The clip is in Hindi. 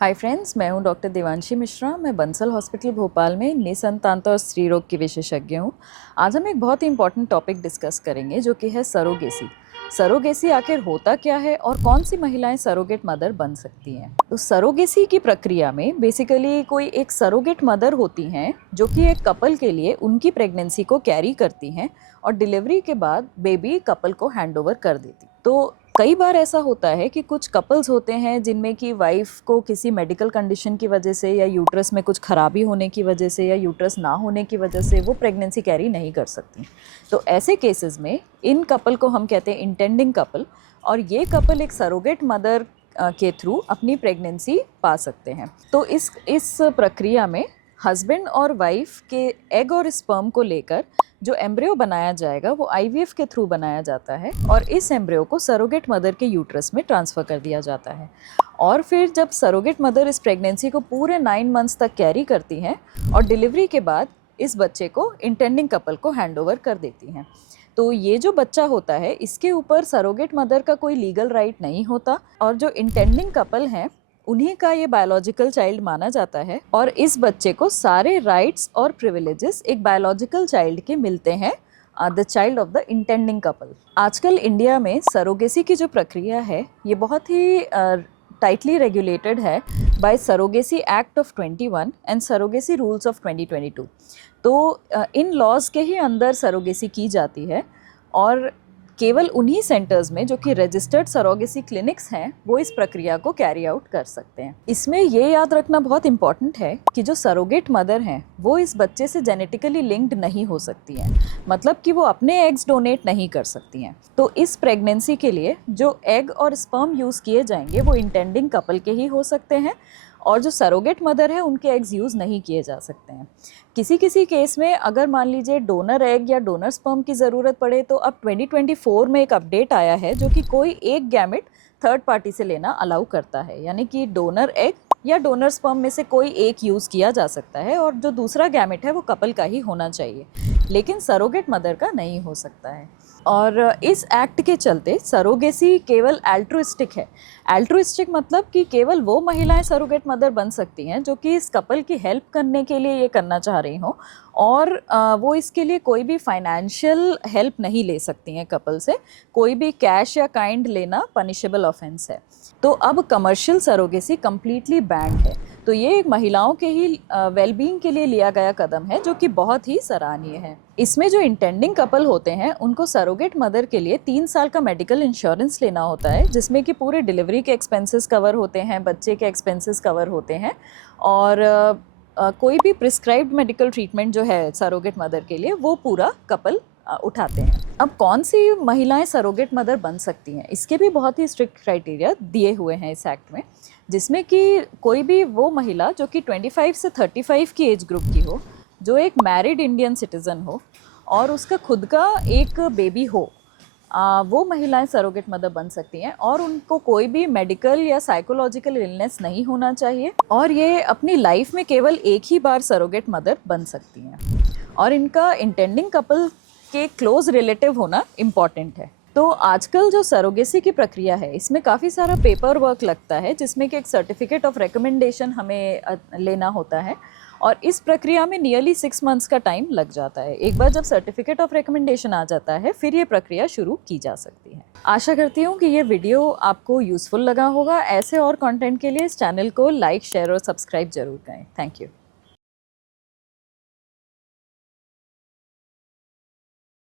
हाय फ्रेंड्स, मैं हूं डॉक्टर देवांशी मिश्रा। मैं बंसल हॉस्पिटल भोपाल में निसंतानता और स्त्री रोग की विशेषज्ञ हूं। आज हम एक बहुत ही इंपॉर्टेंट टॉपिक डिस्कस करेंगे जो कि है सरोगेसी। सरोगेसी आखिर होता क्या है और कौन सी महिलाएं सरोगेट मदर बन सकती हैं। तो सरोगेसी की प्रक्रिया में बेसिकली कोई एक सरोगेट मदर होती हैं जो कि एक कपल के लिए उनकी प्रेगनेंसी को कैरी करती हैं और डिलीवरी के बाद बेबी कपल को हैंड ओवर कर देती। तो कई बार ऐसा होता है कि कुछ कपल्स होते हैं जिनमें कि वाइफ को किसी मेडिकल कंडीशन की वजह से या यूट्रस में कुछ खराबी होने की वजह से या यूट्रस ना होने की वजह से वो प्रेगनेंसी कैरी नहीं कर सकती। तो ऐसे केसेस में इन कपल को हम कहते हैं इंटेंडिंग कपल, और ये कपल एक सरोगेट मदर के थ्रू अपनी प्रेगनेंसी पा सकते हैं। तो इस प्रक्रिया में हस्बैंड और वाइफ के एग और स्पर्म को लेकर जो एम्ब्रियो बनाया जाएगा वो आईवीएफ के थ्रू बनाया जाता है और इस एम्ब्रियो को सरोगेट मदर के यूट्रस में ट्रांसफ़र कर दिया जाता है। और फिर जब सरोगेट मदर इस प्रेगनेंसी को पूरे 9 मंथ्स तक कैरी करती हैं और डिलीवरी के बाद इस बच्चे को इंटेंडिंग कपल को हैंड ओवर कर देती हैं। तो ये जो बच्चा होता है इसके ऊपर सरोगेट मदर का कोई लीगल राइट नहीं होता और जो इंटेंडिंग कपल हैं उन्हीं का ये बायोलॉजिकल चाइल्ड माना जाता है और इस बच्चे को सारे राइट्स और प्रिविलेजेस एक बायोलॉजिकल चाइल्ड के मिलते हैं, the child of the intending couple. आजकल इंडिया में सरोगेसी की जो प्रक्रिया है ये बहुत ही टाइटली रेगुलेटेड है by surrogacy act of 21 and surrogacy rules of 2022। तो इन लॉज के ही अंदर सरोगेसी की जाती है और केवल उन्हीं सेंटर्स में जो कि रजिस्टर्ड सरोगेसी क्लिनिक्स हैं वो इस प्रक्रिया को कैरी आउट कर सकते हैं। इसमें ये याद रखना बहुत इंपॉर्टेंट है कि जो सरोगेट मदर हैं वो इस बच्चे से जेनेटिकली लिंक्ड नहीं हो सकती हैं, मतलब कि वो अपने एग्स डोनेट नहीं कर सकती हैं। तो इस प्रेगनेंसी के लिए जो एग और स्पर्म यूज़ किए जाएंगे वो इंटेंडिंग कपल के ही हो सकते हैं और जो सरोगेट मदर है उनके एग्स यूज़ नहीं किए जा सकते हैं। किसी किसी केस में अगर मान लीजिए डोनर एग या डोनर स्पर्म की ज़रूरत पड़े तो अब 2024 में एक अपडेट आया है जो कि कोई एक गैमेट थर्ड पार्टी से लेना अलाउ करता है, यानी कि डोनर एग या डोनर स्पर्म में से कोई एक यूज़ किया जा सकता है और जो दूसरा गैमेट है वो कपल का ही होना चाहिए, लेकिन सरोगेट मदर का नहीं हो सकता है। और इस एक्ट के चलते सरोगेसी केवल एल्ट्रुइस्टिक है। एल्ट्रुइस्टिक मतलब कि केवल वो महिलाएं सरोगेट मदर बन सकती हैं जो कि इस कपल की हेल्प करने के लिए ये करना चाह रही हों और वो इसके लिए कोई भी फाइनेंशियल हेल्प नहीं ले सकती हैं कपल से। कोई भी कैश या काइंड लेना पनिशेबल ऑफेंस है। तो अब कमर्शियल सरोगेसी कम्प्लीटली बैंड है। तो ये एक महिलाओं के ही वेलबींग के लिए लिया गया कदम है जो कि बहुत ही सराहनीय है। इसमें जो इंटेंडिंग कपल होते हैं उनको सरोगेट मदर के लिए 3 साल का मेडिकल इंश्योरेंस लेना होता है जिसमें कि पूरे डिलीवरी के एक्सपेंसेस कवर होते हैं, बच्चे के एक्सपेंसेस कवर होते हैं और कोई भी प्रिस्क्राइब्ड मेडिकल ट्रीटमेंट जो है सरोगेट मदर के लिए वो पूरा कपल उठाते हैं। अब कौन सी महिलाएं सरोगेट मदर बन सकती हैं, इसके भी बहुत ही स्ट्रिक्ट क्राइटेरिया दिए हुए हैं इस एक्ट में, जिसमें कि कोई भी वो महिला जो कि 25 से 35 की एज ग्रुप की हो, जो एक मैरिड इंडियन सिटीज़न हो और उसका खुद का एक बेबी हो, वो महिलाएं सरोगेट मदर बन सकती हैं और उनको कोई भी मेडिकल या साइकोलॉजिकल इलनेस नहीं होना चाहिए और ये अपनी लाइफ में केवल एक ही बार सरोगेट मदर बन सकती हैं और इनका इंटेंडिंग कपल के क्लोज रिलेटिव होना इम्पॉर्टेंट है। तो आजकल जो सरोगेसी की प्रक्रिया है इसमें काफ़ी सारा पेपर वर्क लगता है जिसमें कि एक सर्टिफिकेट ऑफ रिकमेंडेशन हमें लेना होता है और इस प्रक्रिया में नियरली 6 मंथ्स का टाइम लग जाता है। एक बार जब सर्टिफिकेट ऑफ रिकमेंडेशन आ जाता है फिर ये प्रक्रिया शुरू की जा सकती है। आशा करती हूँ कि ये वीडियो आपको यूज़फुल लगा होगा। ऐसे और कंटेंट के लिए इस चैनल को लाइक, शेयर और सब्सक्राइब जरूर करें। Thank you.